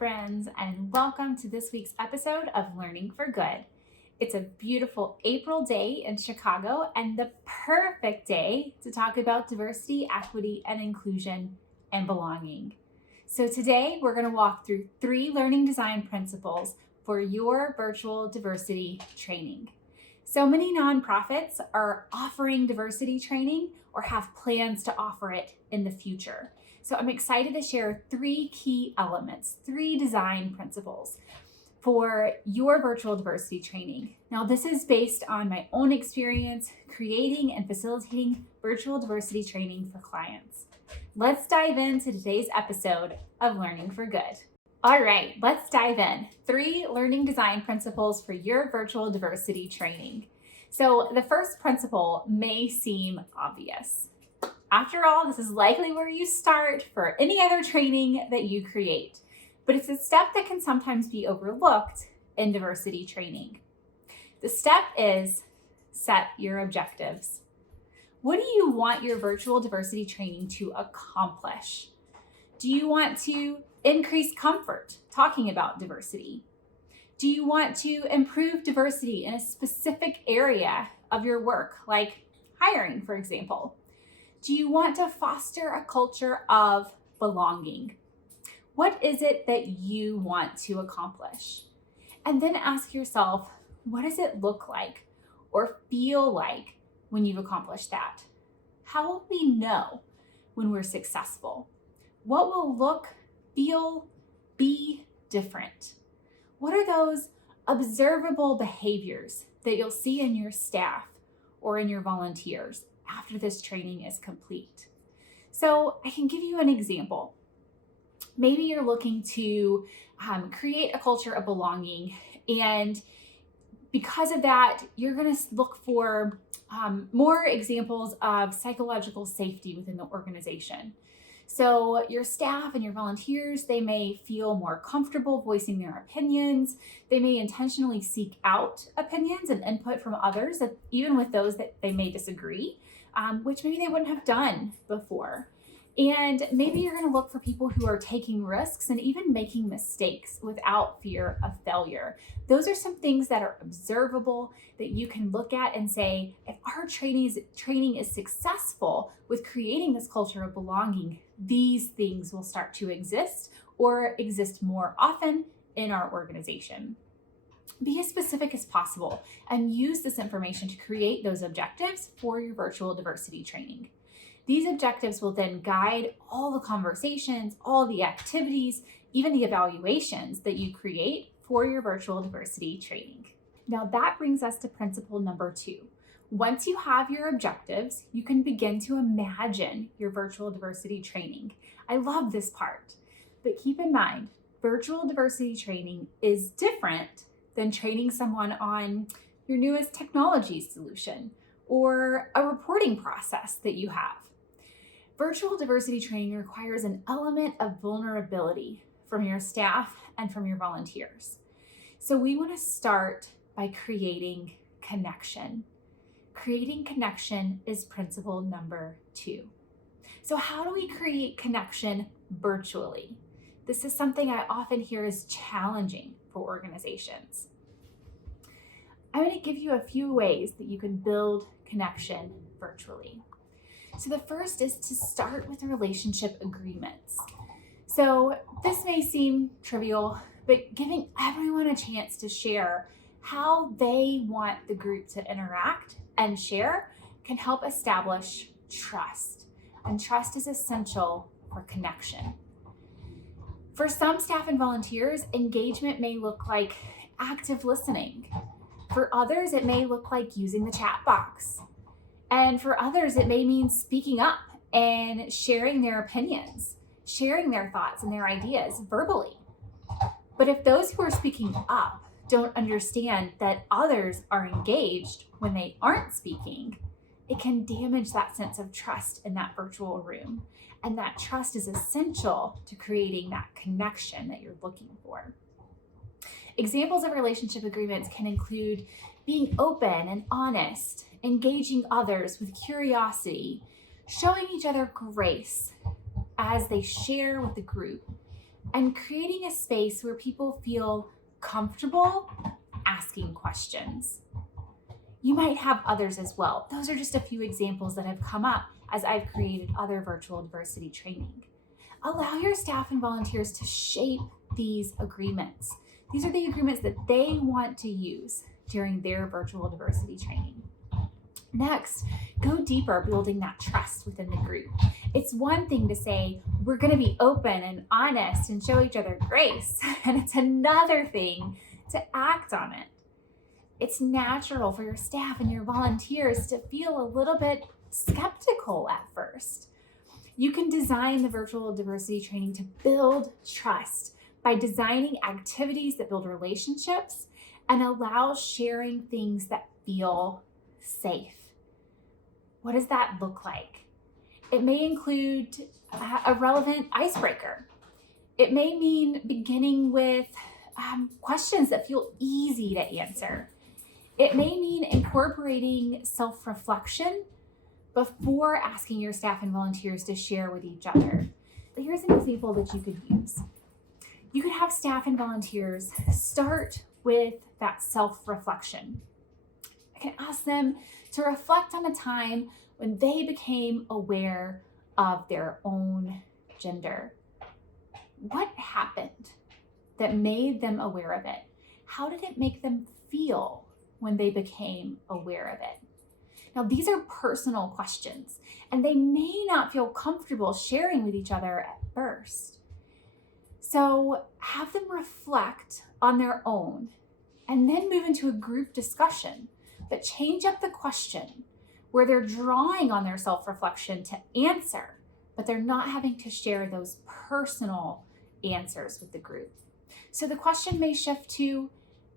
friends, and welcome to this week's episode of Learning for Good. It's a beautiful April day in Chicago and the perfect day to talk about diversity, equity, and inclusion and belonging. So today we're going to walk through 3 learning design principles for your virtual diversity training. So many nonprofits are offering diversity training or have plans to offer it in the future. So I'm excited to share 3 key elements, 3 design principles for your virtual diversity training. Now, this is based on my own experience creating and facilitating virtual diversity training for clients. Let's dive into today's episode of Learning for Good. All right, let's dive in. 3 learning design principles for your virtual diversity training. So the first principle may seem obvious. After all, this is likely where you start for any other training that you create, but it's a step that can sometimes be overlooked in diversity training. The step is set your objectives. What do you want your virtual diversity training to accomplish? Do you want to increase comfort talking about diversity? Do you want to improve diversity in a specific area of your work, like hiring, for example? Do you want to foster a culture of belonging? What is it that you want to accomplish? And then ask yourself, what does it look like or feel like when you've accomplished that? How will we know when we're successful? What will look, feel, be different? What are those observable behaviors that you'll see in your staff or in your volunteers after this training is complete? So I can give you an example. Maybe you're looking to create a culture of belonging, and because of that, you're going to look for more examples of psychological safety within the organization. So your staff and your volunteers, they may feel more comfortable voicing their opinions. They may intentionally seek out opinions and input from others, even with those that they may disagree, which maybe they wouldn't have done before. And maybe you're going to look for people who are taking risks and even making mistakes without fear of failure. Those are some things that are observable that you can look at and say, if our training is successful with creating this culture of belonging, these things will start to exist or exist more often in our organization. Be as specific as possible and use this information to create those objectives for your virtual diversity training. These objectives will then guide all the conversations, all the activities, even the evaluations that you create for your virtual diversity training. Now that brings us to principle number 2. Once you have your objectives, you can begin to imagine your virtual diversity training. I love this part, but keep in mind, virtual diversity training is different than training someone on your newest technology solution or a reporting process that you have. Virtual diversity training requires an element of vulnerability from your staff and from your volunteers. So we want to start by creating connection. Creating connection is principle number 2. So how do we create connection virtually? This is something I often hear is challenging for organizations. I'm going to give you a few ways that you can build connection virtually. So the first is to start with relationship agreements. So this may seem trivial, but giving everyone a chance to share how they want the group to interact and share can help establish trust. And trust is essential for connection. For some staff and volunteers, engagement may look like active listening. For others, it may look like using the chat box. And for others, it may mean speaking up and sharing their opinions, sharing their thoughts and their ideas verbally. But if those who are speaking up don't understand that others are engaged when they aren't speaking, it can damage that sense of trust in that virtual room. And that trust is essential to creating that connection that you're looking for. Examples of relationship agreements can include being open and honest, engaging others with curiosity, showing each other grace as they share with the group, and creating a space where people feel comfortable asking questions. You might have others as well. Those are just a few examples that have come up as I've created other virtual diversity training. Allow your staff and volunteers to shape these agreements. These are the agreements that they want to use during their virtual diversity training. Next, go deeper building that trust within the group. It's one thing to say, we're going to be open and honest and show each other grace, and it's another thing to act on it. It's natural for your staff and your volunteers to feel a little bit skeptical at first. You can design the virtual diversity training to build trust by designing activities that build relationships and allow sharing things that feel safe. What does that look like? It may include a relevant icebreaker. It may mean beginning with questions that feel easy to answer. It may mean incorporating self-reflection before asking your staff and volunteers to share with each other. But here's an example that you could use. You could have staff and volunteers start with that self-reflection. I can ask them to reflect on a time when they became aware of their own gender. What happened that made them aware of it? How did it make them feel when they became aware of it? Now, these are personal questions, and they may not feel comfortable sharing with each other at first. So have them reflect on their own and then move into a group discussion, but change up the question where they're drawing on their self-reflection to answer, but they're not having to share those personal answers with the group. So the question may shift to,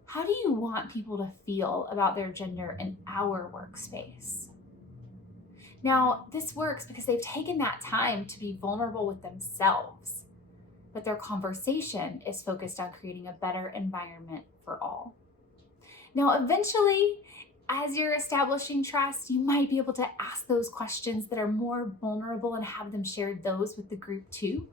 how do you want people to feel about their gender in our workspace? Now, this works because they've taken that time to be vulnerable with themselves, but their conversation is focused on creating a better environment for all. Now, eventually, as you're establishing trust, you might be able to ask those questions that are more vulnerable and have them share those with the group too.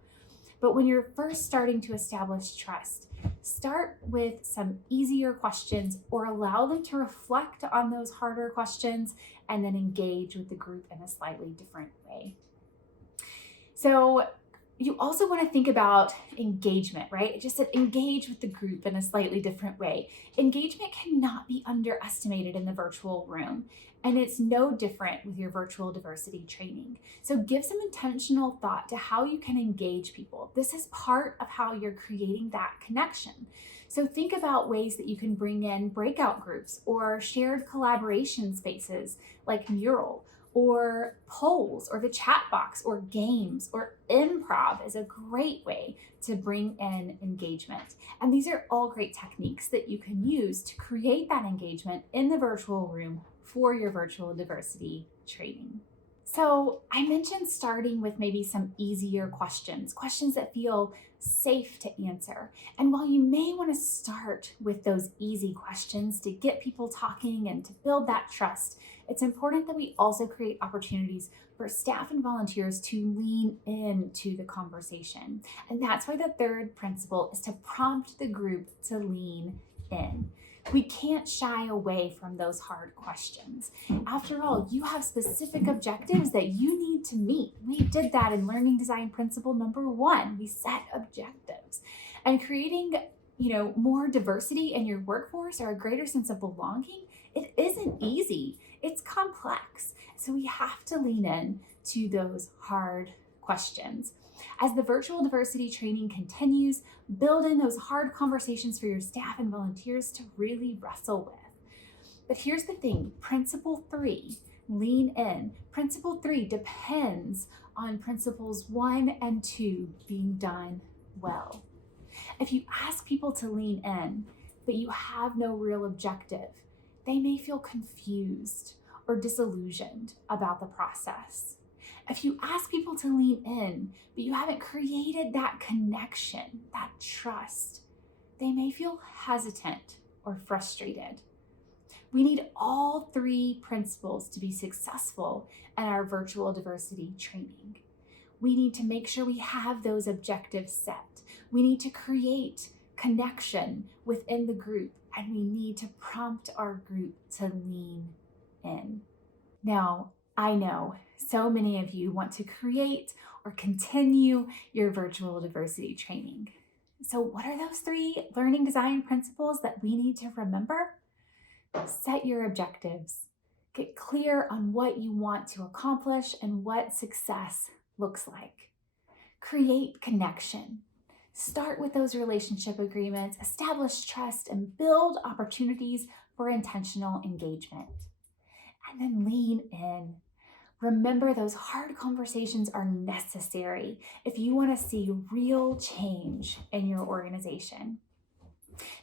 But when you're first starting to establish trust, start with some easier questions or allow them to reflect on those harder questions and then engage with the group in a slightly different way. So you also want to think about engagement, right? It just said engage with the group in a slightly different way. Engagement cannot be underestimated in the virtual room, and it's no different with your virtual diversity training. So give some intentional thought to how you can engage people. This is part of how you're creating that connection. So think about ways that you can bring in breakout groups or shared collaboration spaces like Mural, or polls, or the chat box, or games, or improv is a great way to bring in engagement. And these are all great techniques that you can use to create that engagement in the virtual room for your virtual diversity training. So I mentioned starting with maybe some easier questions that feel safe to answer. And while you may want to start with those easy questions to get people talking and to build that trust, it's important that we also create opportunities for staff and volunteers to lean into the conversation. And that's why the third principle is to prompt the group to lean in. We can't shy away from those hard questions. After all, you have specific objectives that you need to meet. We did that in learning design principle number 1. We set objectives. And creating, more diversity in your workforce or a greater sense of belonging, it isn't easy. It's complex. So we have to lean in to those hard questions. As the virtual diversity training continues, build in those hard conversations for your staff and volunteers to really wrestle with. But here's the thing, principle 3, lean in. Principle 3 depends on principles 1 and 2 being done well. If you ask people to lean in, but you have no real objective, they may feel confused or disillusioned about the process. If you ask people to lean in, but you haven't created that connection, that trust, they may feel hesitant or frustrated. We need all 3 principles to be successful in our virtual diversity training. We need to make sure we have those objectives set. We need to create connection within the group, and we need to prompt our group to lean in. Now, I know so many of you want to create or continue your virtual diversity training. So, what are those 3 learning design principles that we need to remember? Set your objectives. Get clear on what you want to accomplish and what success looks like. Create connection. Start with those relationship agreements, establish trust, and build opportunities for intentional engagement. And then lean in. Remember, those hard conversations are necessary if you want to see real change in your organization.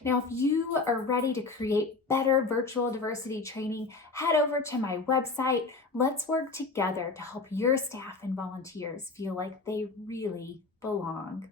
Now, if you are ready to create better virtual diversity training, head over to my website. Let's work together to help your staff and volunteers feel like they really belong.